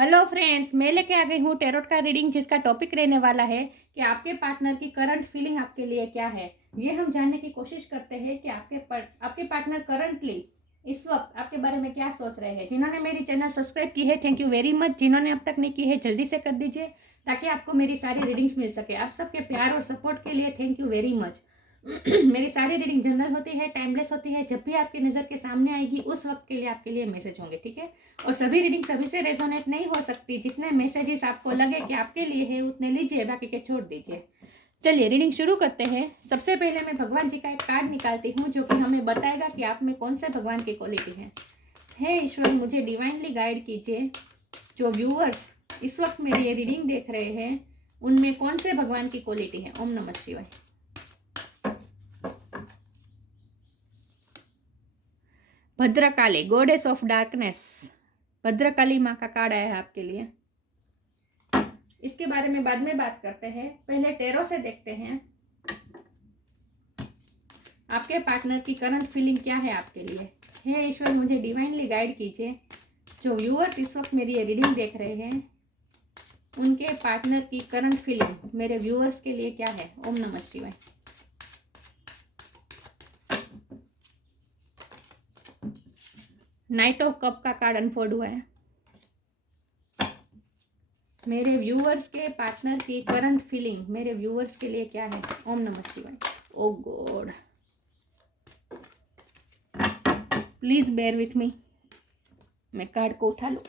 Hello friends, मैं लेके आ गई हूँ टैरोट का रीडिंग जिसका टॉपिक रहने वाला है कि आपके पार्टनर की करंट फीलिंग आपके लिए क्या है। ये हम जानने की कोशिश करते हैं कि आपके पार्टनर करंटली इस वक्त आपके बारे में क्या सोच रहे हैं। जिन्होंने मेरी चैनल सब्सक्राइब की है, थैंक यू वेरी मच। जिन्होंने अब तक नहीं की है, जल्दी से कर दीजिए ताकि आपको मेरी सारी रीडिंग्स मिल सके। आप सबके प्यार और सपोर्ट के लिए थैंक यू वेरी मच। मेरी सारी रीडिंग जनरल होती है, टाइमलेस होती है। जब भी आपकी नज़र के सामने आएगी उस वक्त के लिए आपके लिए मैसेज होंगे, ठीक है। और सभी रीडिंग सभी से रेजोनेट नहीं हो सकती। जितने मैसेजेस आपको लगे कि आपके लिए है उतने लीजिए, बाकी के छोड़ दीजिए। चलिए रीडिंग शुरू करते हैं। सबसे पहले मैं भगवान जी का एक कार्ड निकालती हूँ जो कि हमें बताएगा कि आप में कौन से भगवान की क्वालिटी है। हे ईश्वर, मुझे डिवाइनली गाइड कीजिए। जो व्यूअर्स इस वक्त मेरी ये रीडिंग देख रहे हैं उनमें कौन से भगवान की क्वालिटी है। ओम नमः शिवाय। Bhadrakali, goddess of darkness. Bhadrakali माँ का कार्ड आया है आपके लिए। इसके बारे में बाद में बात करते हैं, पहले टैरो से देखते हैं आपके पार्टनर की करंट फीलिंग क्या है आपके लिए। हे ईश्वर, मुझे डिवाइनली गाइड कीजिए। जो व्यूअर्स इस वक्त मेरी ये रीडिंग देख रहे हैं उनके पार्टनर की करंट फीलिंग मेरे व्यूअर्स के लिए क्या है। ओम नमः शिवाय। नाइट ऑफ कप का कार्ड अनफोल्ड हुआ है। मेरे व्यूअर्स के पार्टनर की करंट फीलिंग मेरे व्यूअर्स के लिए क्या है। ओम नमः शिवाय। Oh God, please bear with me. मैं कार्ड को उठा लूं।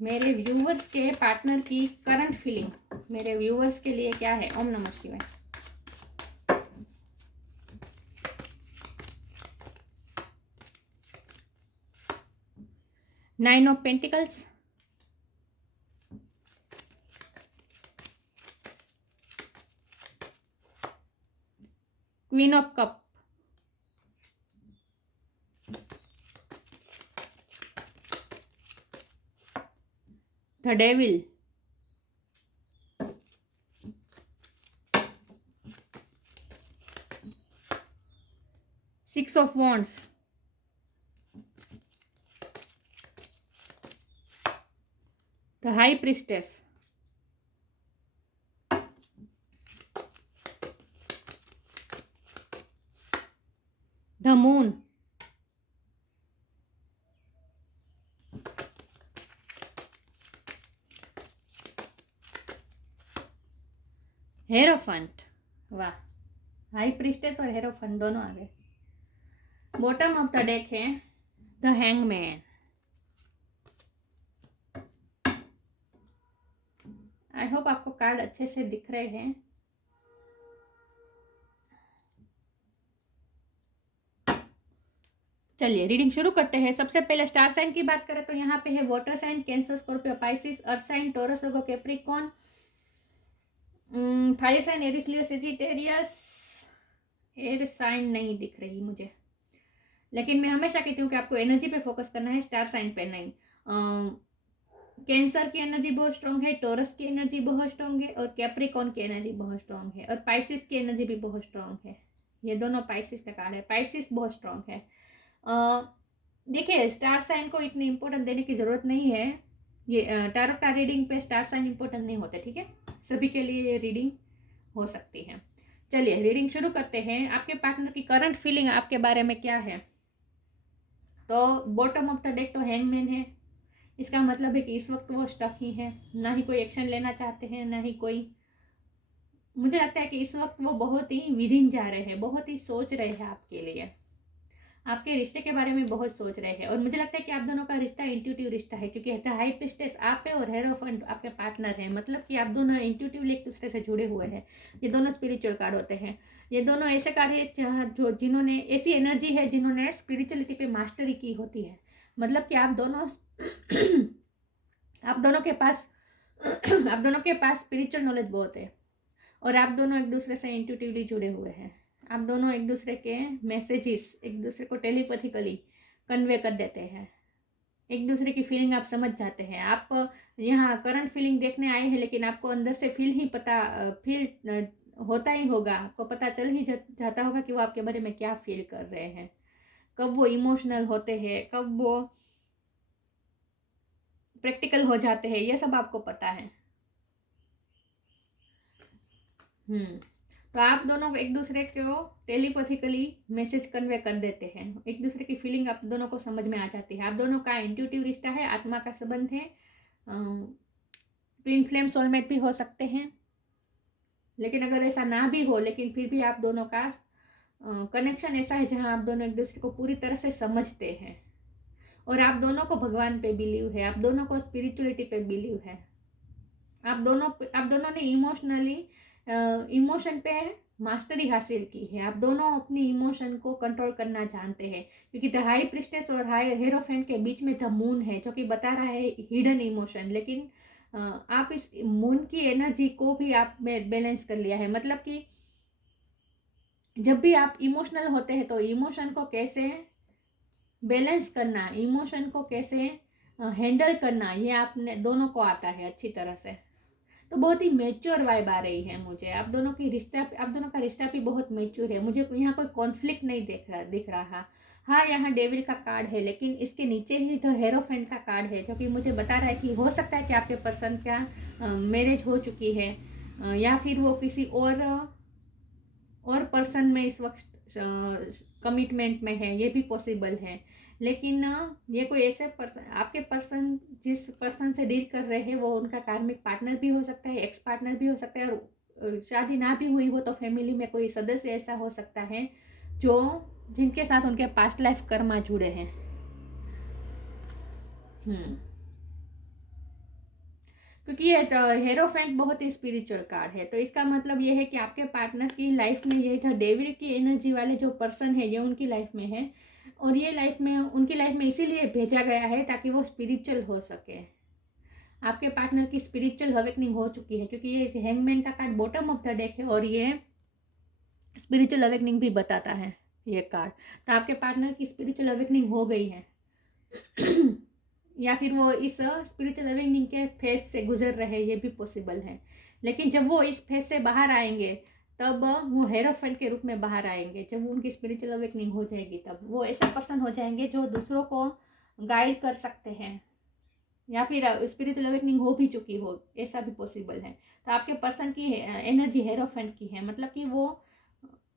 मेरे व्यूअर्स के पार्टनर की करंट फीलिंग मेरे व्यूअर्स के लिए क्या है। ओम नमः शिवाय। Nine of pentacles, queen of cup, the devil, six of wands, the high priestess, the moon, hierophant. वाह, हाई प्रिस्टेस और हेरोफंट दोनों आ गए। बॉटम ऑफ द डेक है द हैंगमैन। आई होप आपको कार्ड अच्छे से दिख रहे हैं। चलिए रीडिंग शुरू करते हैं। सबसे पहले स्टार साइन की बात करें तो यहाँ पे है water sign, Cancer, Scorpio, Pisces, earth sign, Taurus, Virgo, Capricorn, fire sign, Aries, Leo, Sagittarius. Air sign नहीं दिख रही मुझे, लेकिन मैं हमेशा कहती हूँ कि आपको एनर्जी पे फोकस करना है, स्टार साइन पे नहीं। कैंसर की एनर्जी बहुत स्ट्रांग है, टॉरस की एनर्जी बहुत स्ट्रांग है और कैप्रिकॉर्न की एनर्जी बहुत स्ट्रांग है और पाइसिस की एनर्जी भी बहुत स्ट्रांग है। ये दोनों पाइसिस का कार्ड है। पाइसिस बहुत स्ट्रांग है। देखिए, स्टार साइन को इतनी इंपॉर्टेंट देने की जरूरत नहीं है। ये टैरो का रीडिंग पे स्टार साइन इंपॉर्टेंट नहीं होते, ठीक है। सभी के लिए ये रीडिंग हो सकती है। चलिए रीडिंग शुरू करते हैं। आपके पार्टनर की करंट फीलिंग आपके बारे में क्या है। तो बॉटम ऑफ द डेक तो हैंगमैन है। इसका मतलब है कि इस वक्त वो स्टक ही है, ना ही कोई एक्शन लेना चाहते हैं, ना ही कोई, मुझे लगता है कि इस वक्त वो बहुत ही विदिन जा रहे हैं, बहुत ही सोच रहे हैं आपके लिए, आपके रिश्ते के बारे में बहुत सोच रहे हैं। और मुझे लगता है कि आप दोनों का रिश्ता इंट्यूटिव रिश्ता है, क्योंकि हाई प्रिस्टेस आप है और हेरोफेंट आपके पार्टनर है। मतलब कि आप दोनों इंट्यूटिवली एक दूसरे से जुड़े हुए हैं। ये दोनों स्पिरिचुअल कार्ड होते हैं। ये दोनों ऐसे कार्ड है जो जिन्होंने ऐसी एनर्जी है जिन्होंने स्पिरिचुअलिटी पे मास्टरी की होती है। मतलब कि आप दोनों आप दोनों के पास आप दोनों के पास स्पिरिचुअल नॉलेज बहुत है और आप दोनों एक दूसरे से इंट्यूटिवली जुड़े हुए हैं। आप दोनों एक दूसरे के मैसेजेस एक दूसरे को टेलीपैथिकली कन्वे कर देते हैं। एक दूसरे की फीलिंग आप समझ जाते हैं। आप यहाँ करंट फीलिंग देखने आए हैं, लेकिन आपको अंदर से फील होता ही होगा, आपको पता चल ही जाता होगा कि वो आपके बारे में क्या फील कर रहे हैं, कब वो इमोशनल होते हैं, कब वो प्रैक्टिकल हो जाते हैं, ये सब आपको पता है। तो आप दोनों एक दूसरे को टेलीपैथिकली मैसेज कन्वे कर देते हैं, एक दूसरे की फीलिंग आप दोनों को समझ में आ जाती है। आप दोनों का इंट्यूटिव रिश्ता है, आत्मा का संबंध है। ट्विन फ्लेम सोलमेट भी हो सकते हैं, लेकिन अगर ऐसा ना भी हो, लेकिन फिर भी आप दोनों का कनेक्शन ऐसा है जहां आप दोनों एक दूसरे को पूरी तरह से समझते हैं, और आप दोनों को भगवान पे बिलीव है, आप दोनों को स्पिरिचुअलिटी पे बिलीव है। आप दोनों ने इमोशन पे मास्टरी हासिल की है। आप दोनों अपनी इमोशन को कंट्रोल करना जानते हैं, क्योंकि द हाई प्रिस्टेस और हाई हेरोफेंट के बीच में द मून है, जो कि बता रहा है हिडन इमोशन। लेकिन आप इस मून की एनर्जी को भी आप में बैलेंस कर लिया है। मतलब कि जब भी आप इमोशनल होते हैं तो इमोशन को कैसे बैलेंस करना, इमोशन को कैसे हैंडल करना, ये आपने दोनों को आता है अच्छी तरह से। तो बहुत ही मेच्योर वाइब आ रही है मुझे। आप दोनों का रिश्ता भी बहुत मेच्योर है। मुझे यहाँ कोई कॉन्फ्लिक्ट नहीं दिख रहा। हाँ, यहाँ डेविल का कार्ड है, लेकिन इसके नीचे ही तो हेरोफेंट का कार्ड है, जो कि मुझे बता रहा है कि हो सकता है कि आपके पर्सन का मैरिज हो चुकी है, या फिर वो किसी और पर्सन में इस वक्त कमिटमेंट में है, ये भी पॉसिबल है। लेकिन ये कोई ऐसे पर्सन, आपके पर्सन जिस पर्सन से डील कर रहे हैं, वो उनका कार्मिक पार्टनर भी हो सकता है, एक्स पार्टनर भी हो सकता है, और शादी ना भी हुई हो तो फैमिली में कोई सदस्य ऐसा हो सकता है जो जिनके साथ उनके पास्ट लाइफ कर्मा जुड़े हैं। क्योंकि ये हेरोफेंट बहुत ही स्पिरिचुअल कार्ड है, तो इसका मतलब ये है कि आपके पार्टनर की लाइफ में ये था डेविल की एनर्जी वाले जो पर्सन है, ये उनकी लाइफ में है, और ये उनकी लाइफ में इसीलिए भेजा गया है ताकि वो स्पिरिचुअल हो सके। आपके पार्टनर की स्पिरिचुअल अवेकनिंग हो चुकी है, क्योंकि ये हैंगमैन का card bottom of the deck है, और ये स्पिरिचुअल अवेकनिंग भी बताता है ये कार्ड। तो आपके पार्टनर की स्पिरिचुअल अवेकनिंग हो गई है या फिर वो इस स्पिरिचुअल अवेकनिंग के फेज से गुजर रहे, ये भी पॉसिबल है। लेकिन जब वो इस फेज से बाहर आएंगे, तब वो हेरोफेंट के रूप में बाहर आएंगे। जब उनकी स्पिरिचुअल अवेकनिंग हो जाएगी, तब वो ऐसे पर्सन हो जाएंगे जो दूसरों को गाइड कर सकते हैं, या फिर स्पिरिचुअल अवेकनिंग हो भी चुकी हो, ऐसा भी पॉसिबल है। तो आपके पर्सन की एनर्जी हेरोफेंट की है, मतलब कि वो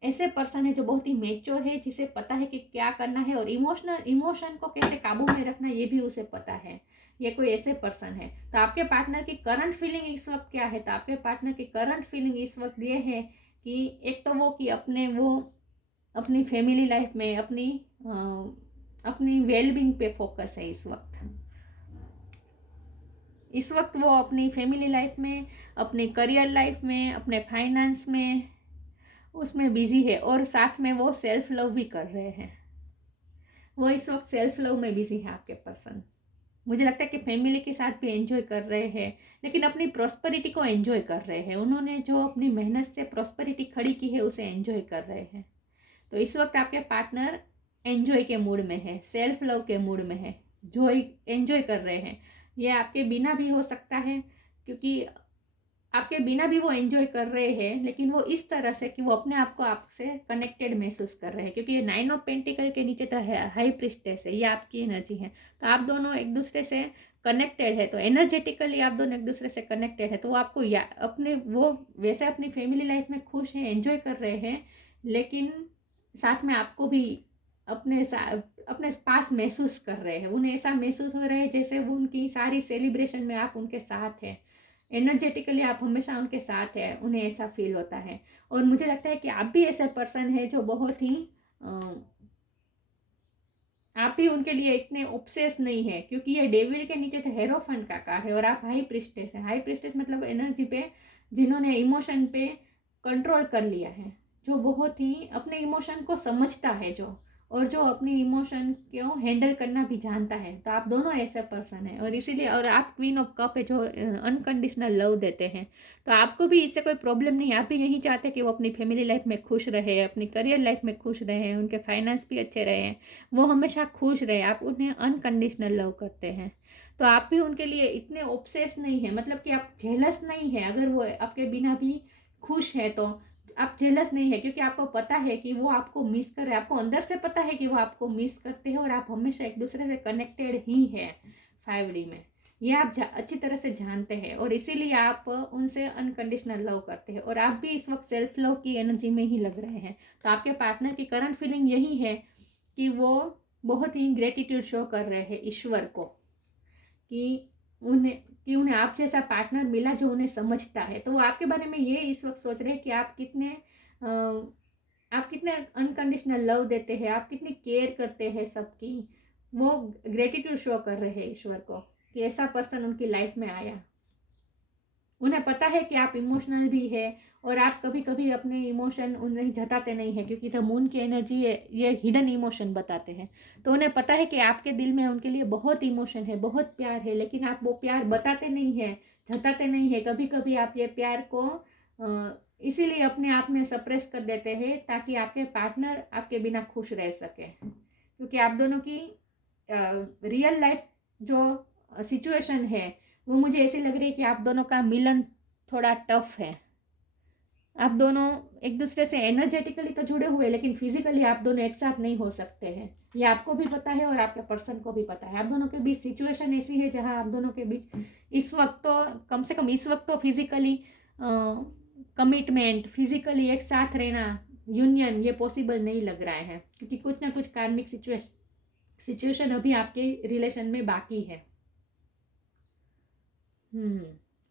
ऐसे पर्सन है जो बहुत ही मेच्योर है, जिसे पता है कि क्या करना है, और इमोशन को कैसे काबू में रखना, ये भी उसे पता है। ये कोई ऐसे पर्सन है। तो आपके पार्टनर की करंट फीलिंग इस वक्त क्या है? तो आपके पार्टनर की करंट फीलिंग इस वक्त ये है कि एक तो वो कि अपनी फैमिली लाइफ में अपनी वेलबींग पे फोकस है इस वक्त। वो अपनी फैमिली लाइफ में, अपनी करियर लाइफ में, अपने फाइनेंस में, उसमें बिजी है, और साथ में वो सेल्फ लव भी कर रहे हैं। वो इस वक्त सेल्फ लव में बिजी है आपके पर्सन। मुझे लगता है कि फैमिली के साथ भी एंजॉय कर रहे हैं, लेकिन अपनी प्रॉस्पेरिटी को एंजॉय कर रहे हैं। उन्होंने जो अपनी मेहनत से प्रॉस्पेरिटी खड़ी की है, उसे एंजॉय कर रहे हैं। तो इस वक्त आपके पार्टनर एंजॉय के मूड में है, सेल्फ लव के मूड में है, जो एंजॉय कर रहे हैं। ये आपके बिना भी हो सकता है, क्योंकि आपके बिना भी वो एंजॉय कर रहे हैं, लेकिन वो इस तरह से कि वो अपने आप को आपसे कनेक्टेड महसूस कर रहे हैं, क्योंकि ये 9 ऑफ पेंटिकल के नीचे तो हाई प्रिस्टेस है, ये आपकी एनर्जी है। तो आप दोनों एक दूसरे से कनेक्टेड है, तो एनर्जेटिकली आप दोनों एक दूसरे से कनेक्टेड है। तो वो आपको वो वैसे अपनी फैमिली लाइफ में खुश है, एंजॉय कर रहे हैं, लेकिन साथ में आपको भी अपने पास महसूस कर रहे हैं। उन्हें ऐसा महसूस हो रहा है जैसे वो उनकी सारी सेलिब्रेशन में आप उनके साथ हैं, एनर्जेटिकली आप हमेशा उनके साथ हैं, उन्हें ऐसा फील होता है। और मुझे लगता है कि आप भी ऐसे पर्सन है जो बहुत ही आप भी उनके लिए इतने ऑब्सेस नहीं है, क्योंकि ये डेविल के नीचे तो हेरोफेंट का है, और आप हाई प्रिस्टेस है। हाई प्रिस्टेस मतलब एनर्जी पे, जिन्होंने इमोशन पे कंट्रोल कर लिया है, जो बहुत ही अपने इमोशन को समझता है, और जो अपने इमोशन को हैंडल करना भी जानता है। तो आप दोनों ऐसे पर्सन हैं, और इसीलिए, और आप क्वीन ऑफ कप है, जो अनकंडीशनल लव देते हैं। तो आपको भी इससे कोई प्रॉब्लम नहीं है। आप भी यही चाहते हैं कि वो अपनी फैमिली लाइफ में खुश रहे, अपनी करियर लाइफ में खुश रहे, उनके फाइनेंस भी अच्छे रहे, वो हमेशा खुश रहे। आप उन्हें अनकंडीशनल लव करते हैं। तो आप भी उनके लिए इतने ऑब्सेस नहीं है, मतलब कि आप जेलस नहीं है अगर वो आपके बिना भी खुश है तो आप जेलस नहीं है, क्योंकि आपको पता है कि वो आपको मिस कर रहे हैं। आपको अंदर से पता है कि वो आपको मिस करते हैं और आप हमेशा एक दूसरे से कनेक्टेड ही है 5D में। ये आप अच्छी तरह से जानते हैं और इसीलिए आप उनसे अनकंडीशनल लव करते हैं और आप भी इस वक्त सेल्फ लव की एनर्जी में ही लग रहे हैं। तो आपके पार्टनर की करंट फीलिंग यही है कि वो बहुत ही ग्रेटिट्यूड शो कर रहे हैं ईश्वर को कि उन्हें आप जैसा पार्टनर मिला जो उन्हें समझता है। तो वो आपके बारे में ये इस वक्त सोच रहे हैं कि आप कितने अनकंडीशनल लव देते हैं, आप कितनी केयर करते हैं सबकी। वो ग्रेटिट्यूड शो कर रहे हैं ईश्वर को कि ऐसा पर्सन उनकी लाइफ में आया। उन्हें पता है कि आप इमोशनल भी है और आप कभी कभी अपने इमोशन उन्हें जताते नहीं है, क्योंकि द मून की एनर्जी ये हिडन इमोशन बताते हैं। तो उन्हें पता है कि आपके दिल में उनके लिए बहुत इमोशन है, बहुत प्यार है, लेकिन आप वो प्यार बताते नहीं है, जताते नहीं है। कभी कभी आप ये प्यार को इसीलिए अपने आप में सप्रेस कर देते हैं ताकि आपके पार्टनर आपके बिना खुश रह सके, क्योंकि आप दोनों की रियल लाइफ जो सिचुएशन है वो मुझे ऐसी लग रही है कि आप दोनों का मिलन थोड़ा टफ है। आप दोनों एक दूसरे से एनर्जेटिकली तो जुड़े हुए, लेकिन फिजिकली आप दोनों एक साथ नहीं हो सकते हैं। ये आपको भी पता है और आपके पर्सन को भी पता है। आप दोनों के बीच सिचुएशन ऐसी है जहां आप दोनों के बीच इस वक्त तो कम से कम इस वक्त तो फिजिकली कमिटमेंट, फिजिकली एक साथ रहना, यूनियन ये पॉसिबल नहीं लग रहा है, क्योंकि कुछ ना कुछ कार्मिक सिचुएशन अभी आपके रिलेशन में बाकी है।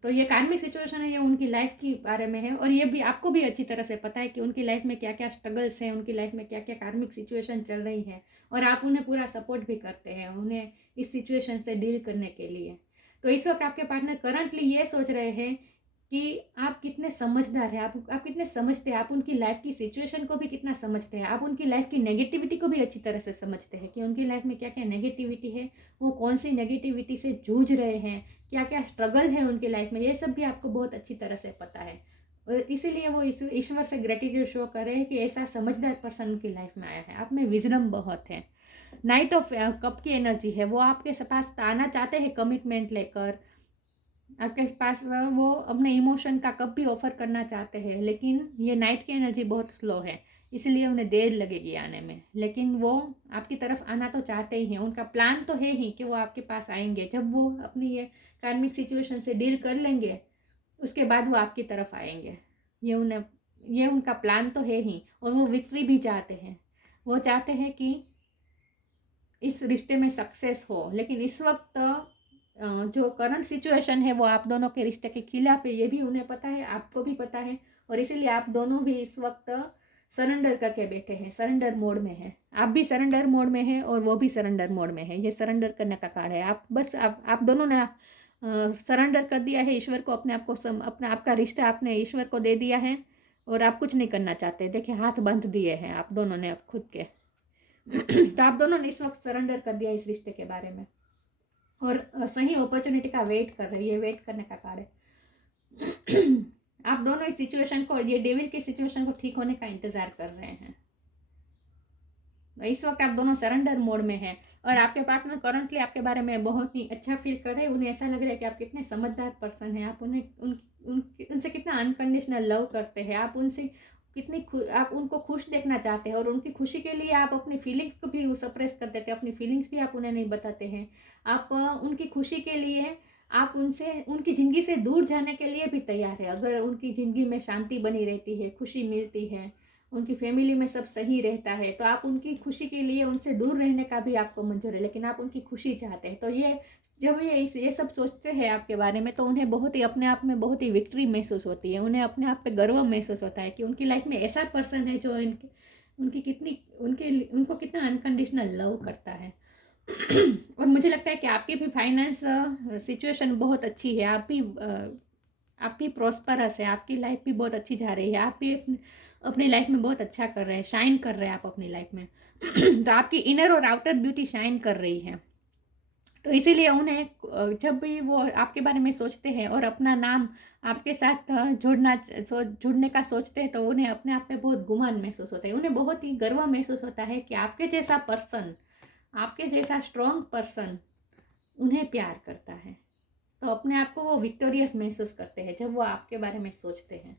तो ये कार्मिक सिचुएशन है, ये उनकी लाइफ के बारे में है और ये भी आपको भी अच्छी तरह से पता है कि उनकी लाइफ में क्या क्या स्ट्रगल्स हैं, उनकी लाइफ में क्या क्या कार्मिक सिचुएशन चल रही है और आप उन्हें पूरा सपोर्ट भी करते हैं उन्हें इस सिचुएशन से डील करने के लिए। तो इस वक्त आपके पार्टनर करंटली ये सोच रहे हैं कि आप कितने समझदार हैं, आप कितने समझते हैं, आप उनकी लाइफ की सिचुएशन को भी कितना समझते हैं, आप उनकी लाइफ की नेगेटिविटी को भी अच्छी तरह से समझते हैं कि उनकी लाइफ में क्या क्या नेगेटिविटी है, वो कौन सी नेगेटिविटी से जूझ रहे हैं, क्या क्या स्ट्रगल है उनकी लाइफ में, ये सब भी आपको बहुत अच्छी तरह से पता है। और इसीलिए वो ईश्वर से ग्रेटिट्यूड शो कर रहे हैं कि ऐसा समझदार पर्सन उनकी लाइफ में आया है। आप में विजडम बहुत है। नाइट ऑफ कप की एनर्जी है, वो आपके पास आना चाहते हैं कमिटमेंट लेकर, आपके पास वो अपने इमोशन का कप भी ऑफर करना चाहते हैं, लेकिन ये नाइट की एनर्जी बहुत स्लो है, इसलिए उन्हें देर लगेगी आने में। लेकिन वो आपकी तरफ आना तो चाहते ही हैं, उनका प्लान तो है ही कि वो आपके पास आएंगे। जब वो अपनी ये कार्मिक सिचुएशन से डील कर लेंगे उसके बाद वो आपकी तरफ आएंगे, ये उनका प्लान तो है ही। और वो विक्ट्री भी चाहते हैं, वो चाहते हैं कि इस रिश्ते में सक्सेस हो। लेकिन इस वक्त जो करंट सिचुएशन है वो आप दोनों के रिश्ते के खिलाफ है, ये भी उन्हें पता है, आपको भी पता है। और इसीलिए आप दोनों भी इस वक्त सरेंडर करके बैठे हैं, सरेंडर मोड में है। आप भी सरेंडर मोड में है और वो भी सरेंडर मोड में है। ये सरेंडर करने का कार्ड है। आप दोनों ने सरेंडर कर दिया है ईश्वर को, अपने आप को अपना आपका रिश्ता आपने ईश्वर को दे दिया है और आप कुछ नहीं करना चाहते। देखिए हाथ बांध दिए हैं आप दोनों ने अब खुद के तो आप दोनों ने इस वक्त सरेंडर कर दिया इस रिश्ते के बारे में और सही अपॉर्चुनिटी का वेट कर रही है, वेट करने का कार्ड है। आप दोनों इस सिचुएशन को, ये डेविल की सिचुएशन को ठीक होने का इंतजार कर रहे हैं। इस वक्त आप दोनों सरेंडर मोड में हैं और आपके पार्टनर करंटली आपके बारे में बहुत ही अच्छा फील कर रहे हैं। उन्हें ऐसा लग रहा है कि आप कितने समझदार पर्सन हैं, आप उनसे कितना अनकंडीशनल लव करते हैं, आप उनसे आप उनको खुश देखना चाहते हैं और उनकी खुशी के लिए आप अपनी फीलिंग्स को भी सप्रेस कर देते हैं, अपनी फीलिंग्स भी आप उन्हें नहीं बताते हैं। आप उनकी खुशी के लिए आप उनकी ज़िंदगी से दूर जाने के लिए भी तैयार है। अगर उनकी ज़िंदगी में शांति बनी रहती है, खुशी मिलती है, उनकी फैमिली में सब सही रहता है, तो आप उनकी खुशी के लिए उनसे दूर रहने का भी आपको मंजूर है, लेकिन आप उनकी खुशी चाहते हैं। तो ये जब ये सब सोचते हैं आपके बारे में तो उन्हें बहुत ही अपने आप में बहुत ही विक्ट्री महसूस होती है, उन्हें अपने आप पे गर्व महसूस होता है कि उनकी लाइफ में ऐसा पर्सन है जो उनको कितना अनकंडीशनल लव करता है। और मुझे लगता है कि आपकी भी फाइनेंस सिचुएशन बहुत अच्छी है, आप भी प्रॉस्परस है, आपकी लाइफ भी बहुत अच्छी जा रही है, आप भी अपनी लाइफ में बहुत अच्छा कर रहे हैं, शाइन कर रहे हैं आप अपनी लाइफ में। तो आपकी इनर और आउटर ब्यूटी शाइन कर रही है। तो इसीलिए उन्हें जब भी वो आपके बारे में सोचते हैं और अपना नाम आपके साथ जुड़ने का सोचते हैं तो उन्हें अपने आप में बहुत गुमान महसूस होता है, उन्हें बहुत ही गर्व महसूस होता है कि आपके जैसा पर्सन, आपके जैसा स्ट्रॉन्ग पर्सन उन्हें प्यार करता है। तो अपने आप को वो विक्टोरियस महसूस करते हैं जब वो आपके बारे में सोचते हैं।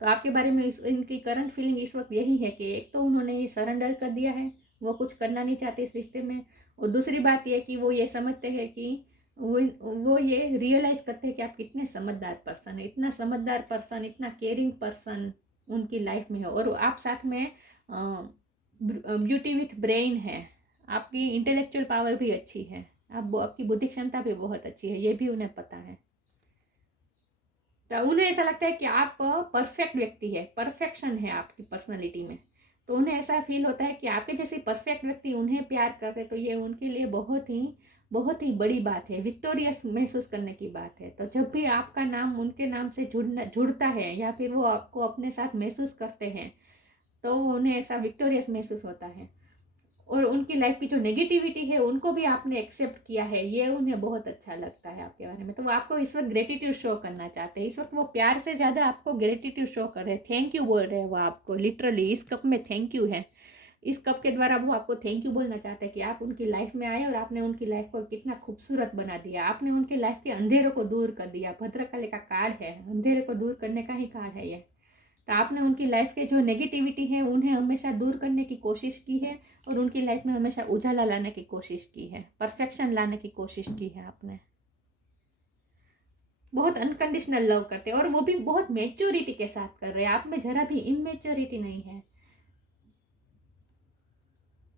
तो आपके बारे में इनकी करंट फीलिंग इस वक्त यही है कि एक तो उन्होंने सरेंडर कर दिया है, वो कुछ करना नहीं चाहते इस रिश्ते में, और दूसरी बात ये कि वो ये समझते हैं कि वो ये रियलाइज़ करते हैं कि आप कितने समझदार पर्सन है, इतना समझदार पर्सन, इतना केयरिंग पर्सन उनकी लाइफ में है, और आप साथ में ब्यूटी विथ ब्रेन है, आपकी इंटेलेक्चुअल पावर भी अच्छी है, आपकी बुद्धि क्षमता भी बहुत अच्छी है, ये भी उन्हें पता है। तो उन्हें ऐसा लगता है कि आप परफेक्ट व्यक्ति है, परफेक्शन है आपकी पर्सनालिटी में, तो उन्हें ऐसा फील होता है कि आपके जैसे परफेक्ट व्यक्ति उन्हें प्यार करते, तो ये उनके लिए बहुत ही बड़ी बात है, विक्टोरियस महसूस करने की बात है। तो जब भी आपका नाम उनके नाम से जुड़ता है या फिर वो आपको अपने साथ महसूस करते हैं, तो उन्हें ऐसा विक्टोरियस महसूस होता है, और उनकी लाइफ की जो नेगेटिविटी है उनको भी आपने एक्सेप्ट किया है, ये उन्हें बहुत अच्छा लगता है आपके बारे में। तो वो आपको इस वक्त ग्रेटिट्यूड शो करना चाहते हैं, इस वक्त वो प्यार से ज़्यादा आपको ग्रेटिट्यूड शो कर रहे हैं, थैंक यू बोल रहे हैं वो आपको, लिटरली इस कप में थैंक यू है, इस कप के द्वारा वो आपको थैंक यू बोलना चाहते हैं कि आप उनकी लाइफ में आए और आपने उनकी लाइफ को कितना खूबसूरत बना दिया, आपने उनकी लाइफ के अंधेरों को दूर कर दिया। भद्रकाली का कार्ड है, अंधेरे को दूर करने का ही कार्ड है ये। तो आपने उनकी लाइफ के जो नेगेटिविटी है उन्हें हमेशा दूर करने की कोशिश की है, और उनकी लाइफ में हमेशा उजाला लाने की कोशिश की है, परफेक्शन लाने की कोशिश की है आपने। बहुत अनकंडीशनल लव करते हैं, और वो भी बहुत मेच्योरिटी के साथ कर रहे हैं, आप में जरा भी इमेच्योरिटी नहीं है।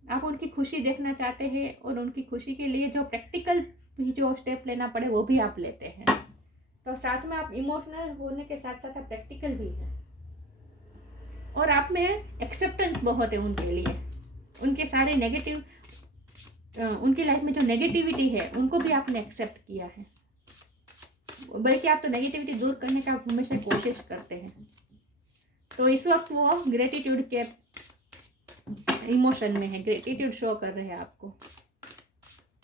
आप उनकी खुशी देखना चाहते हैं, और उनकी खुशी के लिए जो प्रैक्टिकल भी जो स्टेप लेना पड़े वो भी आप लेते हैं। तो साथ में आप इमोशनल होने के साथ साथ आप प्रैक्टिकल भी है, और आप में एक्सेप्टेंस बहुत है उनके लिए, उनके सारे नेगेटिव, उनकी लाइफ में जो नेगेटिविटी है उनको भी आपने एक्सेप्ट किया है, बल्कि आप तो नेगेटिविटी दूर करने का हमेशा कोशिश करते हैं। तो इस वक्त वो ग्रेटिट्यूड के इमोशन में है, ग्रेटिट्यूड शो कर रहे हैं आपको,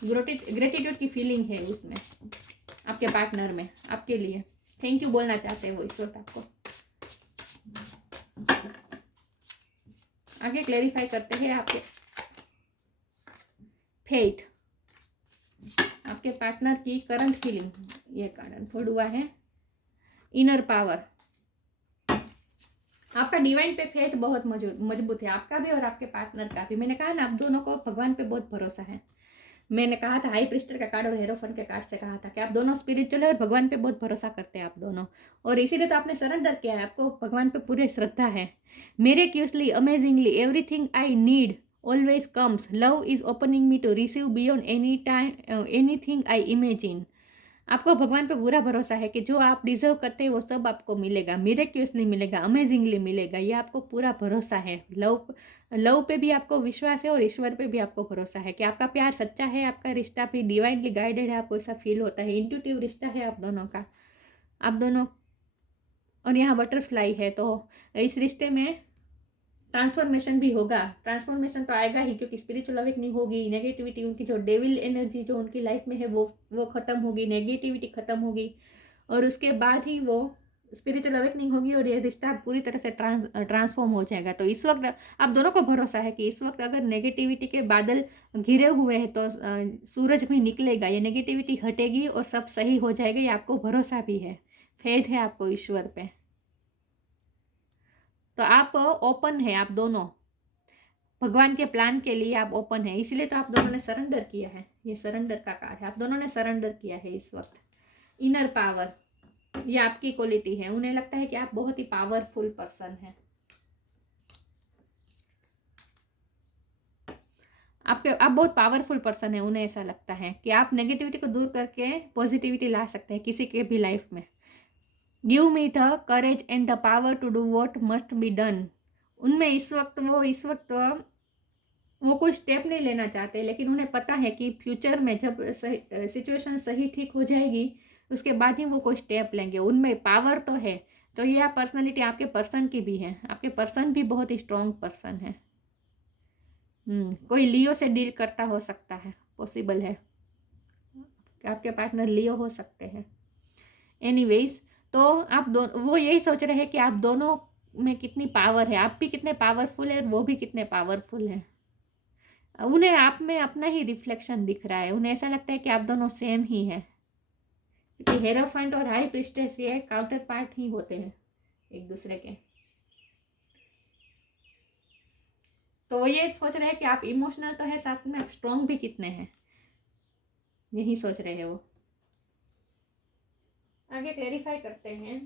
ग्रेटिट्यूड की फीलिंग है उसमें, आपके पार्टनर में आपके लिए थैंक यू बोलना चाहते हैं वो इस वक्त आपको। आगे क्लैरिफाई करते हैं आपके फेट, आपके पार्टनर की करंट फीलिंग, ये कारण फोड़ हुआ है, इनर पावर। आपका डिवाइन पे फेथ बहुत मजबूत है, आपका भी और आपके पार्टनर का भी। मैंने कहा ना, आप दोनों को भगवान पे बहुत भरोसा है। मैंने कहा था हाई प्रिस्टर का कार्ड और हेरोफन के कार्ड से कहा था कि आप दोनों स्पिरिचुअल है और भगवान पे बहुत भरोसा करते हैं आप दोनों, और इसीलिए तो आपने सरेंडर किया है, आपको भगवान पे पूरी श्रद्धा है। Miraculously, amazingly, everything I need always comes. Love is opening me to receive beyond anything I imagine. आपको भगवान पे पूरा भरोसा है कि जो आप डिजर्व करते हैं वो सब आपको मिलेगा, मिरेक्युलसली मिलेगा, अमेजिंगली मिलेगा, ये आपको पूरा भरोसा है। लव पे भी आपको विश्वास है, और ईश्वर पे भी आपको भरोसा है कि आपका प्यार सच्चा है, आपका रिश्ता भी डिवाइनली गाइडेड है, आपको ऐसा फील होता है, इंट्यूटिव रिश्ता है आप दोनों का, आप दोनों। और यहाँ बटरफ्लाई है, तो इस रिश्ते में ट्रांसफॉर्मेशन भी होगा, ट्रांसफॉर्मेशन तो आएगा ही, क्योंकि स्पिरिचुअल अवेकनिंग होगी, नेगेटिविटी, उनकी जो डेविल एनर्जी जो उनकी लाइफ में है वो खत्म होगी, नेगेटिविटी खत्म होगी, और उसके बाद ही वो स्पिरिचुअल अवेकनिंग होगी, और ये रिश्ता पूरी तरह से ट्रांसफॉर्म हो जाएगा। तो इस वक्त आप दोनों को भरोसा है कि इस वक्त अगर नेगेटिविटी के बादल घिरे हुए हैं तो सूरज भी निकलेगा, ये नेगेटिविटी हटेगी और सब सही हो जाएगा, ये आपको भरोसा भी है, फेथ है आपको ईश्वर पे। तो आप ओपन है, आप दोनों भगवान के प्लान के लिए आप ओपन है, इसलिए तो आप दोनों ने सरेंडर किया है, ये सरेंडर का कार्ड है, आप दोनों ने सरेंडर किया है इस वक्त। इनर पावर, ये आपकी क्वालिटी है, उन्हें लगता है कि आप बहुत ही पावरफुल पर्सन है, आप बहुत पावरफुल पर्सन है, उन्हें ऐसा लगता है कि आप नेगेटिविटी को दूर करके पॉजिटिविटी ला सकते हैं किसी के भी लाइफ में। Give me the courage and the power to do what must be done. उनमें इस वक्त वो कोई स्टेप नहीं लेना चाहते, लेकिन उन्हें पता है कि फ्यूचर में जब सिचुएशन सही ठीक हो जाएगी उसके बाद ही वो कोई स्टेप लेंगे, उनमें पावर तो है। तो यह पर्सनालिटी आपके पर्सन की भी है, आपके पर्सन भी बहुत ही स्ट्रॉन्ग पर्सन है। कोई लियो से डील करता हो सकता है, पॉसिबल है कि आपके पार्टनर लियो हो सकते हैं। एनीवेज, तो आप वो यही सोच रहे हैं कि आप दोनों में कितनी पावर है, आप भी कितने पावरफुल है, वो भी कितने पावरफुल है। उन्हें आप में अपना ही रिफ्लेक्शन दिख रहा है, उन्हें ऐसा लगता है कि आप दोनों सेम ही हैं, क्योंकि हेरोफेंट और हाई प्रिस्टेस ये काउंटर पार्ट ही होते हैं एक दूसरे के। तो वो ये सोच रहे हैं कि आप इमोशनल तो है, साथ में आप स्ट्रॉन्ग भी कितने हैं, यही सोच रहे हैं वो। आगे क्लेरिफाई करते हैं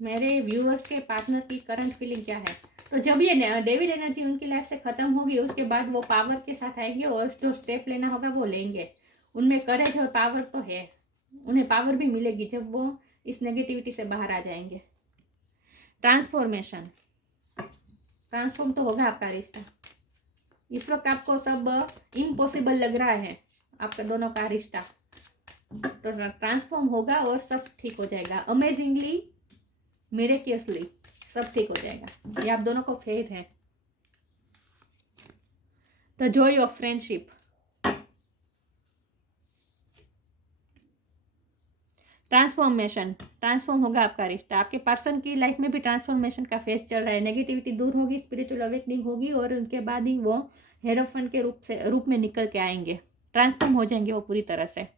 मेरे व्यूअर्स के पार्टनर की करंट फीलिंग क्या है। तो जब ये डेविल एनर्जी उनकी लाइफ से खत्म होगी, उसके बाद वो पावर के साथ आएंगे और जो स्टेप लेना होगा वो लेंगे। उनमें करेज और पावर तो है, उन्हें पावर भी मिलेगी जब वो इस नेगेटिविटी से बाहर आ जाएंगे। ट्रांसफॉर्मेशन, ट्रांसफॉर्म तो होगा आपका रिश्ता। इस वक्त आपको सब इम्पॉसिबल लग रहा है, आपका दोनों का रिश्ता, तो ट्रांसफॉर्म होगा और सब ठीक हो जाएगा। अमेजिंगली, मिरेक्युलसली सब ठीक हो जाएगा, ये आप दोनों को फेथ है। The Joy of friendship, transformation, transform होगा आपका रिश्ता। आपके पर्सन की लाइफ में भी ट्रांसफॉर्मेशन का फेज चल रहा है। नेगेटिविटी दूर होगी, स्पिरिचुअल अवेकनिंग होगी और उनके बाद ही वो हेरोफन के रूप में निकल के आएंगे, ट्रांसफॉर्म हो जाएंगे वो पूरी तरह से।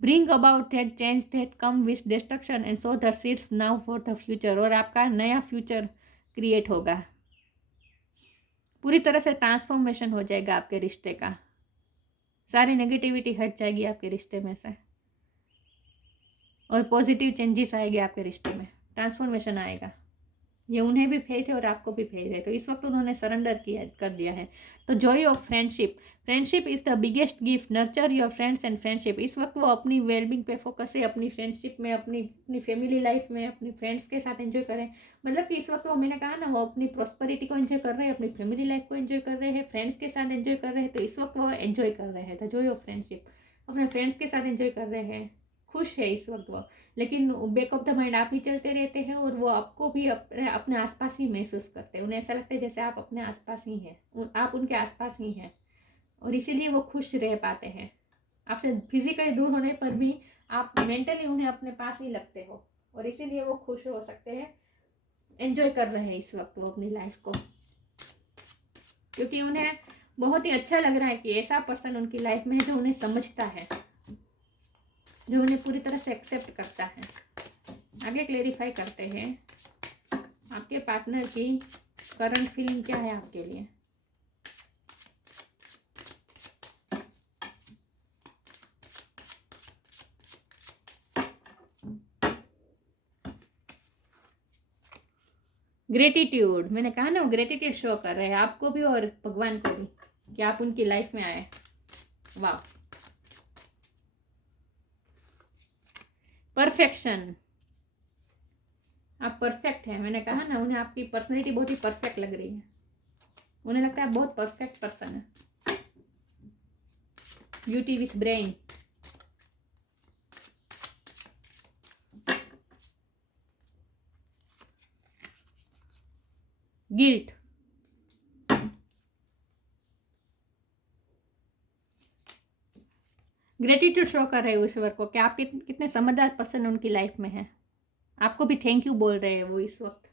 Bring about that change that come with destruction and so the seeds now for the future, और आपका नया फ्यूचर क्रिएट होगा। पूरी तरह से ट्रांसफॉर्मेशन हो जाएगा आपके रिश्ते का, सारी नेगेटिविटी हट जाएगी आपके रिश्ते में से और पॉजिटिव चेंजेस आएंगे आपके रिश्ते में, ट्रांसफॉर्मेशन आएगा। ये उन्हें भी फेथ है और आपको भी फेथ है, तो इस वक्त उन्होंने सरेंडर कर दिया है। तो Joy of friendship, friendship is the biggest gift, nurture your friends and friendship. इस वक्त वो अपनी वेलबींग पे फोकस है, अपनी फ्रेंडशिप में, अपनी फैमिली लाइफ में, अपनी फ्रेंड्स के साथ एंजॉय करें। मतलब कि इस वक्त वो, मैंने कहा ना, वो अपनी प्रॉस्पेरिटी को एंजॉय कर रहे हैं, अपनी फैमिली लाइफ को एंजॉय कर रहे हैं, फ्रेंड्स के साथ एंजॉय कर रहे हैं। तो इस वक्त वो एंजॉय कर रहे हैं, द जॉय ऑफ फ्रेंडशिप, अपने फ्रेंड्स के साथ एंजॉय कर रहे हैं, खुश है इस वक्त वो। लेकिन बैक ऑफ द माइंड आप ही चलते रहते हैं और वो आपको भी अपने आसपास ही महसूस करते हैं। उन्हें ऐसा लगता है जैसे आप अपने आसपास ही हैं, आप उनके आसपास ही हैं, और इसीलिए वो खुश रह पाते हैं। आपसे फिजिकली दूर होने पर भी आप मेंटली उन्हें अपने पास ही लगते हो, और इसीलिए वो खुश हो सकते हैं, एंजॉय कर रहे हैं इस वक्त वो अपनी लाइफ को, क्योंकि उन्हें बहुत ही अच्छा लग रहा है कि ऐसा पर्सन उनकी लाइफ में है जो उन्हें समझता है, जो उन्हें पूरी तरह से एक्सेप्ट करता है। आगे क्लेरिफाई करते हैं आपके पार्टनर की करंट फीलिंग क्या है आपके लिए। ग्रेटिट्यूड, मैंने कहा ना, वो ग्रेटिट्यूड शो कर रहे हैं आपको भी और भगवान को भी कि आप उनकी लाइफ में आए। वाह, परफेक्शन, आप परफेक्ट हैं। मैंने कहा ना, उन्हें आपकी पर्सनैलिटी बहुत ही परफेक्ट लग रही है, उन्हें लगता है आप बहुत परफेक्ट पर्सन है। Beauty with brain, guilt, gratitude show कर रहे हो ईश्वर को कि आप कितने समझदार पर्सन उनकी लाइफ में है। आपको भी थैंक यू बोल रहे हैं वो इस वक्त।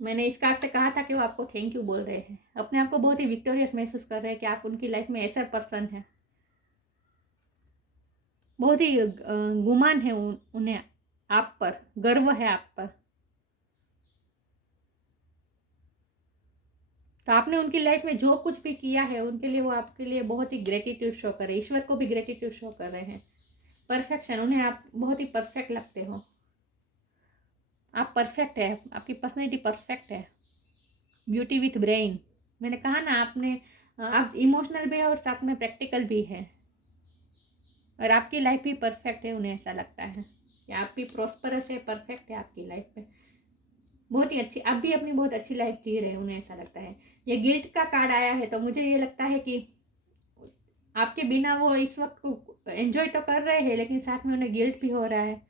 मैंने इस कार्ड से कहा था कि वो आपको थैंक यू बोल रहे हैं, अपने आप को बहुत ही विक्टोरियस महसूस कर रहे हैं कि आप उनकी लाइफ में ऐसा पर्सन है। बहुत ही गुमान है उन्हें आप पर, गर्व है आप पर। तो आपने उनकी लाइफ में जो कुछ भी किया है उनके लिए, वो आपके लिए बहुत ही ग्रेटिट्यूड शो कर रहे हैं, ईश्वर को भी ग्रेटिट्यूड शो कर रहे हैं। परफेक्शन, उन्हें आप बहुत ही परफेक्ट लगते हो, आप परफेक्ट है, आपकी पर्सनैलिटी परफेक्ट है। ब्यूटी विथ ब्रेन, मैंने कहा ना, आप इमोशनल भी है और साथ में प्रैक्टिकल भी है, और आपकी लाइफ भी परफेक्ट है। उन्हें ऐसा लगता है कि आप भी प्रॉस्परस है, परफेक्ट है आपकी लाइफ में, बहुत ही अच्छी, आप भी अपनी बहुत अच्छी लाइफ जी रहे हैं, उन्हें ऐसा लगता है। ये गिल्ट का कार्ड आया है, तो मुझे ये लगता है कि आपके बिना वो इस वक्त को एंजॉय तो कर रहे हैं, लेकिन साथ में उन्हें गिल्ट भी हो रहा है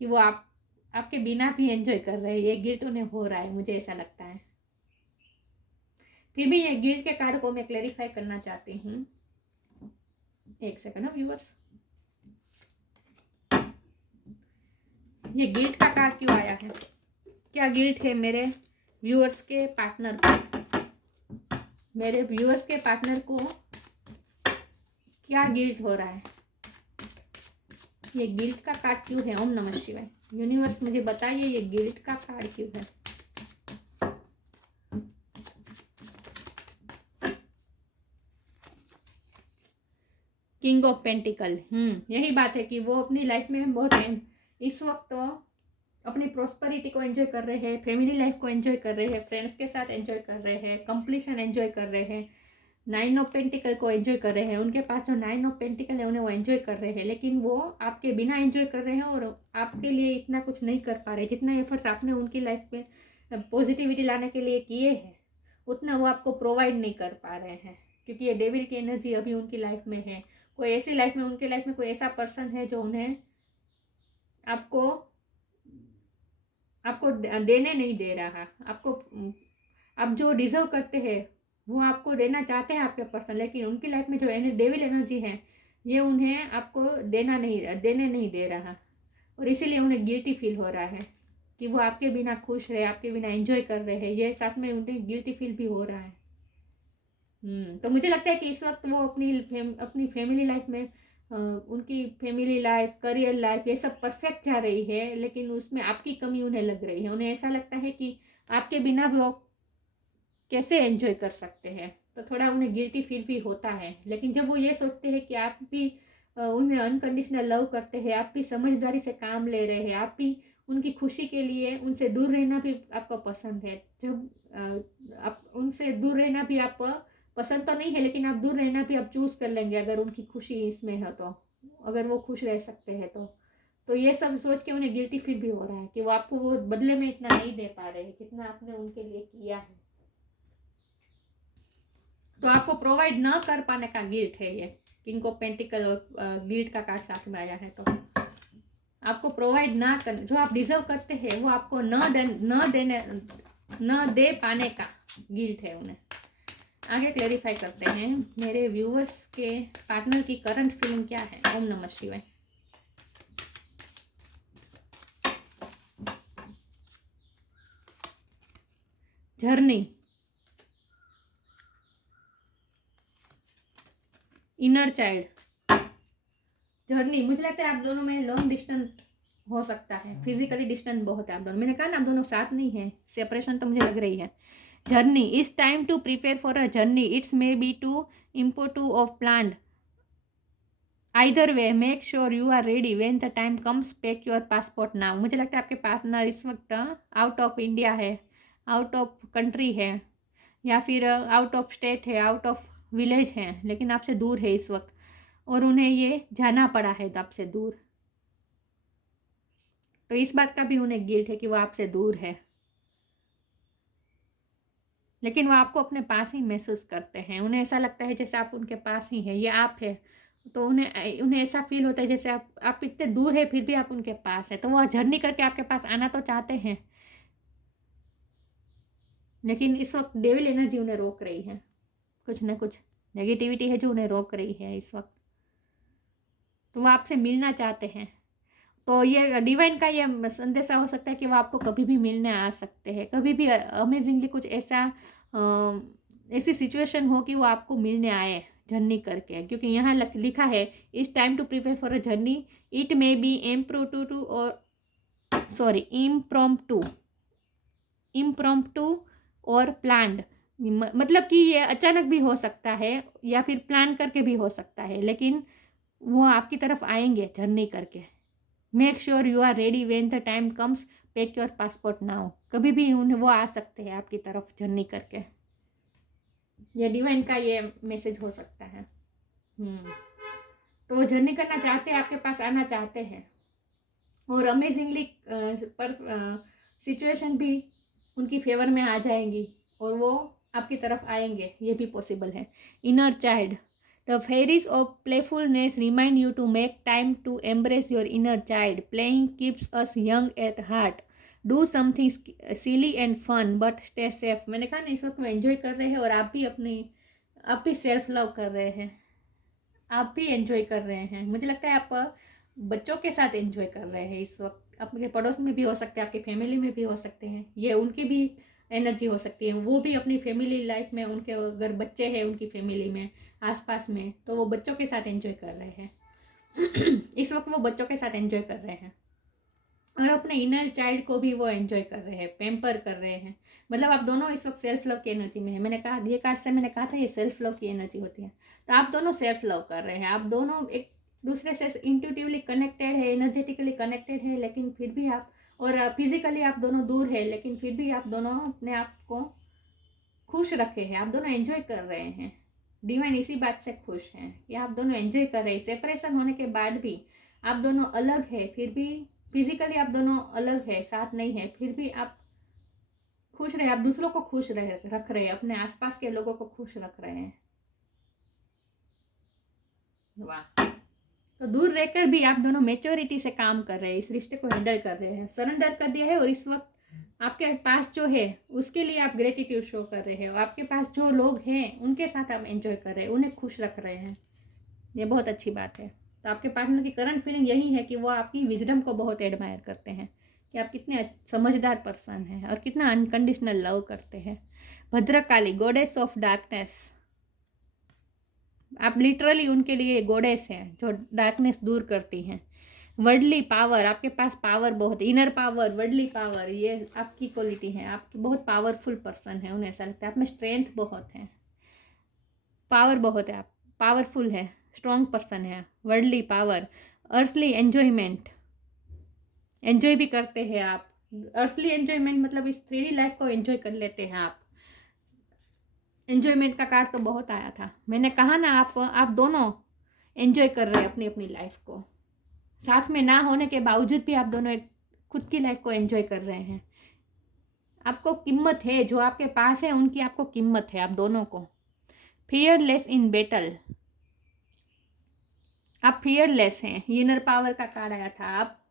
कि वो आपके बिना भी एंजॉय कर रहे हैं। ये गिल्ट उन्हें हो रहा है, मुझे ऐसा लगता है। फिर भी ये गिल्ट के कार्ड को मैं क्लैरिफाई करना चाहती हूँ। एक सेकंड व्यूअर्स, ये गिल्ट का कार्ड क्यों आया है? क्या गिल्ट है मेरे व्यूअर्स के पार्टनर को? मेरे व्यूअर्स के पार्टनर को क्या गिल्ट हो रहा है? ये गिल्ट का कार्ड क्यों है? ओम नमः शिवाय। यूनिवर्स मुझे बताइए ये गिल्ट का कार्ड क्यों है? किंग ऑफ पेंटिकल, यही बात है कि वो अपनी लाइफ में बहुत इस वक्त वो अपनी प्रॉस्पेरिटी को एंजॉय कर रहे हैं, फैमिली लाइफ को एंजॉय कर रहे हैं, फ्रेंड्स के साथ एंजॉय कर रहे हैं, कंप्लीशन एंजॉय कर रहे हैं, 9 ऑफ पेंटिकल को एंजॉय कर रहे हैं। उनके पास जो 9 ऑफ पेंटिकल है उन्हें वो एंजॉय कर रहे हैं, लेकिन वो आपके बिना एंजॉय कर रहे हैं और आपके लिए इतना कुछ नहीं कर पा रहे। जितना एफर्ट्स आपने उनकी लाइफ में पॉजिटिविटी लाने के लिए किए हैं उतना वो आपको प्रोवाइड नहीं कर पा रहे हैं, क्योंकि ये डेविल की एनर्जी अभी उनकी लाइफ में है। कोई ऐसी लाइफ में, उनकी लाइफ में कोई ऐसा पर्सन है जो उन्हें आपको आपको देने नहीं दे रहा। आपको आप जो डिजर्व करते हैं वो आपको देना चाहते हैं आपके पर्सन, लेकिन उनकी लाइफ में जो डेविल एनर्जी है ये उन्हें आपको देने नहीं दे रहा, और इसीलिए उन्हें गिल्टी फील हो रहा है कि वो आपके बिना खुश रहे, आपके बिना एंजॉय कर रहे हैं। ये साथ में उन्हें गिल्टी फील भी हो रहा है। तो मुझे लगता है कि इस वक्त वो अपनी फैमिली लाइफ में उनकी फैमिली लाइफ, करियर लाइफ ये सब परफेक्ट जा रही है, लेकिन उसमें आपकी कमी उन्हें लग रही है। उन्हें ऐसा लगता है कि आपके बिना वो कैसे एंजॉय कर सकते हैं, तो थोड़ा उन्हें गिल्टी फील भी होता है। लेकिन जब वो ये सोचते हैं कि आप भी उन्हें अनकंडीशनल लव करते हैं, आप भी समझदारी से काम ले रहे हैं, आप भी उनकी खुशी के लिए उनसे दूर रहना भी आपको पसंद है, जब आप उनसे दूर रहना भी आप पसंद तो नहीं है, लेकिन आप दूर रहना भी आप चूज़ कर लेंगे अगर उनकी खुशी इसमें है तो, अगर वो खुश रह सकते हैं तो ये सब सोच के उन्हें गिल्टी फील भी हो रहा है कि वो आपको वो बदले में इतना नहीं दे पा रहे जितना आपने उनके लिए किया है। तो आपको प्रोवाइड न कर पाने का गिल्ट है ये। किंग ऑफ पेंटिकल और गिल्ट का कार्ड साथ में आया है, तो आपको प्रोवाइड ना कर, जो आप डिजर्व करते हैं वो आपको न दे पाने का गिल्ट है उन्हें। आगे क्लैरिफाई करते हैं मेरे व्यूअर्स के पार्टनर की करंट फीलिंग क्या है। ओम नमः शिवाय। Journey, inner child, journey. मुझे लगता है आप दोनों में लॉन्ग डिस्टेंस हो सकता है, फिजिकली डिस्टेंस बहुत है आप दोनों। मैंने कहा ना आप दोनों साथ नहीं है, सेपरेशन तो मुझे लग रही है। Journey is time to prepare for a journey, it's maybe to imperative of plan, either way make sure you are ready when the time comes, pack your passport now. मुझे लगता है आपके partner इस वक्त out of India है, out of country है, या फिर आउट ऑफ स्टेट है, आउट ऑफ विलेज है, लेकिन आपसे दूर है इस वक्त, और उन्हें ये जाना पड़ा है आपसे दूर। तो इस बात का भी उन्हें गिल्ट है कि वो आपसे दूर है, लेकिन वो आपको अपने पास ही महसूस करते हैं। उन्हें ऐसा लगता है जैसे आप उनके पास ही हैं, ये आप है, तो उन्हें ऐसा फील होता है जैसे आप इतने दूर है फिर भी आप उनके पास है। तो वो जर्नी करके आपके पास आना तो चाहते हैं, लेकिन इस वक्त डेविल एनर्जी उन्हें रोक रही है, कुछ ना कुछ नेगेटिविटी है जो उन्हें रोक रही है इस वक्त। तो वो आपसे मिलना चाहते हैं, तो ये डिवाइन का ये संदेशा हो सकता है कि वो आपको कभी भी मिलने आ सकते हैं, कभी भी अमेजिंगली कुछ ऐसा ऐसी सिचुएशन हो कि वो आपको मिलने आए जर्नी करके, क्योंकि यहाँ लिखा है it's time to prepare for a journey, it may be impromptu और प्लान्ड। मतलब कि ये अचानक भी हो सकता है या फिर प्लान करके भी हो सकता है, लेकिन वो आपकी तरफ आएंगे जर्नी करके। Make sure you are ready when the time comes, pack your passport now. कभी भी उन्हें वो आ सकते हैं आपकी तरफ जर्नी करके। ये डिवाइन का ये मैसेज हो सकता है। तो वो जर्नी करना चाहते हैं, आपके पास आना चाहते हैं, और अमेजिंगली पर सिचुएशन भी उनकी फेवर में आ जाएंगी और वो आपकी तरफ आएंगे, ये भी पॉसिबल है। Inner child, the fairies of playfulness remind you to make time to embrace your inner child, playing keeps us young at heart, do something silly and fun but stay safe. मैंने कहा ना इस वक्त वो enjoy कर रहे हैं, और आप भी सेल्फ लव कर रहे हैं, आप भी एंजॉय कर रहे हैं। मुझे लगता है आप बच्चों के साथ एंजॉय कर रहे हैं इस वक्त। अपने पड़ोस में भी हो सकते हैं, आपकी फैमिली में भी हो सकते हैं, ये उनकी भी एनर्जी हो सकती है। वो भी अपनी फैमिली लाइफ में, उनके अगर बच्चे हैं उनकी फैमिली में आसपास में, तो वो बच्चों के साथ एंजॉय कर रहे हैं इस वक्त वो बच्चों के साथ एंजॉय कर रहे हैं। और अपने इनर चाइल्ड को भी वो एंजॉय कर रहे हैं, पेम्पर कर रहे हैं। मतलब आप दोनों इस वक्त सेल्फ लव की एनर्जी में है। मैंने कहा, ये कार्ड से मैंने कहा था ये सेल्फ लव की एनर्जी होती है। तो आप दोनों सेल्फ लव कर रहे हैं, आप दोनों एक दूसरे से इंट्यूटिवली कनेक्टेड है, एनर्जेटिकली कनेक्टेड है, लेकिन फिर भी आप, और फिजिकली आप दोनों दूर है, लेकिन फिर भी आप दोनों अपने आप को खुश रखे हैं, आप दोनों एंजॉय कर रहे हैं। डिवाइन इसी बात से खुश हैं कि आप दोनों एंजॉय कर रहे हैं। सेपरेशन होने के बाद भी आप दोनों अलग है, फिर भी फिजिकली आप दोनों अलग है, साथ नहीं है, फिर भी आप खुश रहे, आप दूसरों को खुश रख रहे हैं, अपने आसपास के लोगों को खुश रख रहे हैं। वाह। तो दूर रहकर भी आप दोनों मेच्योरिटी से काम कर रहे हैं, इस रिश्ते को हैंडल कर रहे हैं, सरेंडर कर दिया है। और इस वक्त आपके पास जो है उसके लिए आप ग्रेटिट्यूड शो कर रहे हो। आपके पास जो लोग हैं उनके साथ आप एंजॉय कर रहे हैं, उन्हें खुश रख रहे हैं। ये बहुत अच्छी बात है। तो आपके पार्टनर की करंट फीलिंग यही है कि वो आपकी विजडम को बहुत एडमायर करते हैं, कि आप कितने समझदार पर्सन हैं और कितना अनकंडीशनल लव करते हैं। भद्रकाली, गॉडेस ऑफ डार्कनेस, आप लिटरली उनके लिए गॉडेस हैं जो डार्कनेस दूर करती हैं। वर्डली पावर, आपके पास पावर बहुत, इनर पावर, वर्डली पावर, ये आपकी क्वालिटी है। आप बहुत पावरफुल पर्सन है, उन्हें ऐसा लगता है आप में स्ट्रेंथ बहुत है, पावर बहुत है, आप पावरफुल है, स्ट्रॉन्ग पर्सन है। Worldly power, earthly enjoyment, enjoy भी करते हैं आप। अर्थली एन्जॉयमेंट मतलब इस 3D लाइफ को एंजॉय कर लेते हैं आप। एन्जॉयमेंट का कार्ड तो बहुत आया था, मैंने कहा ना, आप दोनों एंजॉय कर रहे हैं अपनी अपनी लाइफ को। साथ में ना होने के बावजूद भी आप दोनों एक खुद की लाइफ को एंजॉय कर रहे हैं। आपको कीमत है, जो आपके पास है उनकी आपको कीमत है, आप दोनों को। फियरलेस इन बैटल, आप फियरलेस हैं, इनर पावर का कार्ड आया था।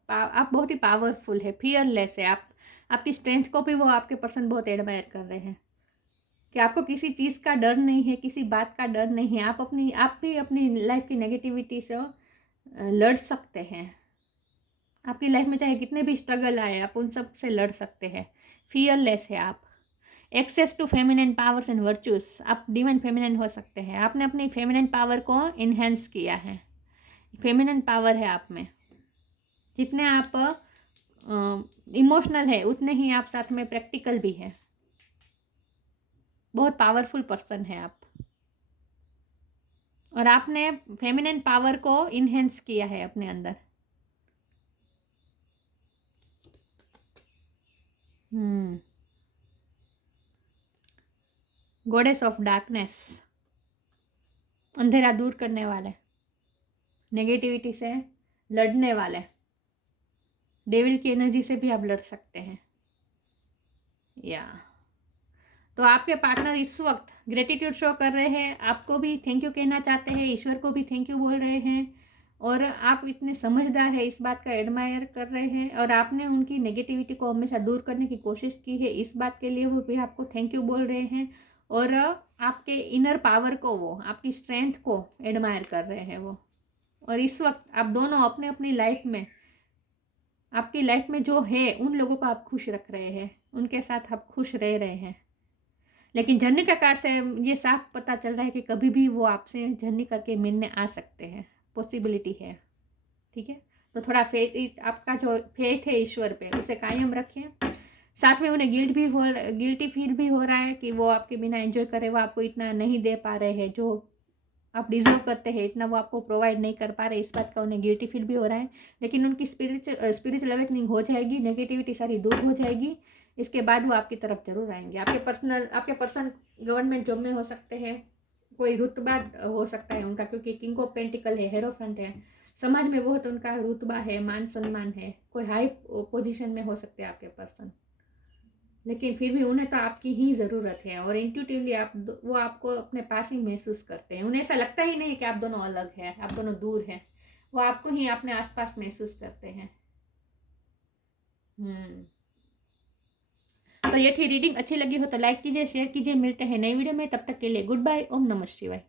आप बहुत ही पावरफुल है, फियरलेस है आप। आपकी स्ट्रेंथ को भी वो आपके पर्सन बहुत एडमायर कर रहे हैं, कि आपको किसी चीज़ का डर नहीं है, किसी बात का डर नहीं है। आप भी अपनी लाइफ की नेगेटिविटी से लड़ सकते हैं। आपकी लाइफ में चाहे कितने भी स्ट्रगल आए, आप उन सब से लड़ सकते हैं। फियरलेस है आप। Access to feminine powers and virtues, आप डिवाइन फेमिनिन हो सकते हैं। आपने अपनी फेमिनिन पावर को इन्हेंस किया है, फेमिनिन पावर है आप में। जितने आप इमोशनल है उतने ही आप साथ में प्रैक्टिकल भी है। बहुत पावरफुल पर्सन है आप, और आपने फेमिनिन पावर को इन्हेंस किया है अपने अंदर। गॉडेस ऑफ डार्कनेस, अंधेरा दूर करने वाले, नेगेटिविटी से लड़ने वाले, डेविल की एनर्जी से भी आप लड़ सकते हैं। या तो आपके पार्टनर इस वक्त ग्रेटिट्यूड शो कर रहे हैं, आपको भी थैंक यू कहना चाहते हैं, ईश्वर को भी थैंक यू बोल रहे हैं। और आप इतने समझदार है, इस बात का एडमायर कर रहे हैं, और आपने उनकी नेगेटिविटी को हमेशा दूर करने की कोशिश की है, इस बात के लिए वो भी आपको थैंक यू बोल रहे हैं। और आपके इनर पावर को, वो आपकी स्ट्रेंथ को एडमायर कर रहे हैं वो। और इस वक्त आप दोनों अपने अपनी लाइफ में, आपकी लाइफ में जो है उन लोगों को आप खुश रख रहे हैं, उनके साथ आप खुश रह रहे हैं। लेकिन झरने का कार्ड से ये साफ पता चल रहा है कि कभी भी वो आपसे झरने करके मिलने आ सकते हैं, पॉसिबिलिटी है। ठीक है, तो थोड़ा फेथ, आपका जो फेथ है ईश्वर पे, उसे कायम रखें। साथ में उन्हें गिल्टी फील भी हो रहा है कि वो आपके बिना एंजॉय करे, वो आपको इतना नहीं दे पा रहे हैं जो आप डिजर्व करते हैं, इतना वो आपको प्रोवाइड नहीं कर पा रहे, इस बात का उन्हें गिल्टी फील भी हो रहा है। लेकिन उनकी स्पिरिचुअल अवेकनिंग हो जाएगी, नेगेटिविटी सारी दूर हो जाएगी, इसके बाद वो आपकी तरफ जरूर आएंगे। आपके पर्सन गवर्नमेंट जॉब में हो सकते हैं, कोई रुतबा हो सकता है उनका, क्योंकि किंग ऑफ पेंटिकल है, हेरोफ्रंट है, समाज में बहुत उनका रुतबा है, मान सम्मान है, कोई हाई पोजीशन में हो सकते हैं आपके पर्सन। लेकिन फिर भी उन्हें तो आपकी ही ज़रूरत है, और इंट्यूटिवली वो आपको अपने पास ही महसूस करते हैं। उन्हें ऐसा लगता ही नहीं कि आप दोनों अलग हैं, आप दोनों दूर हैं, वो आपको ही अपने आसपास महसूस करते हैं। तो ये थी रीडिंग। अच्छी लगी हो तो लाइक कीजिए, शेयर कीजिए। मिलते हैं नई वीडियो में, तब तक के लिए गुड बाय। ओम नमः शिवाय।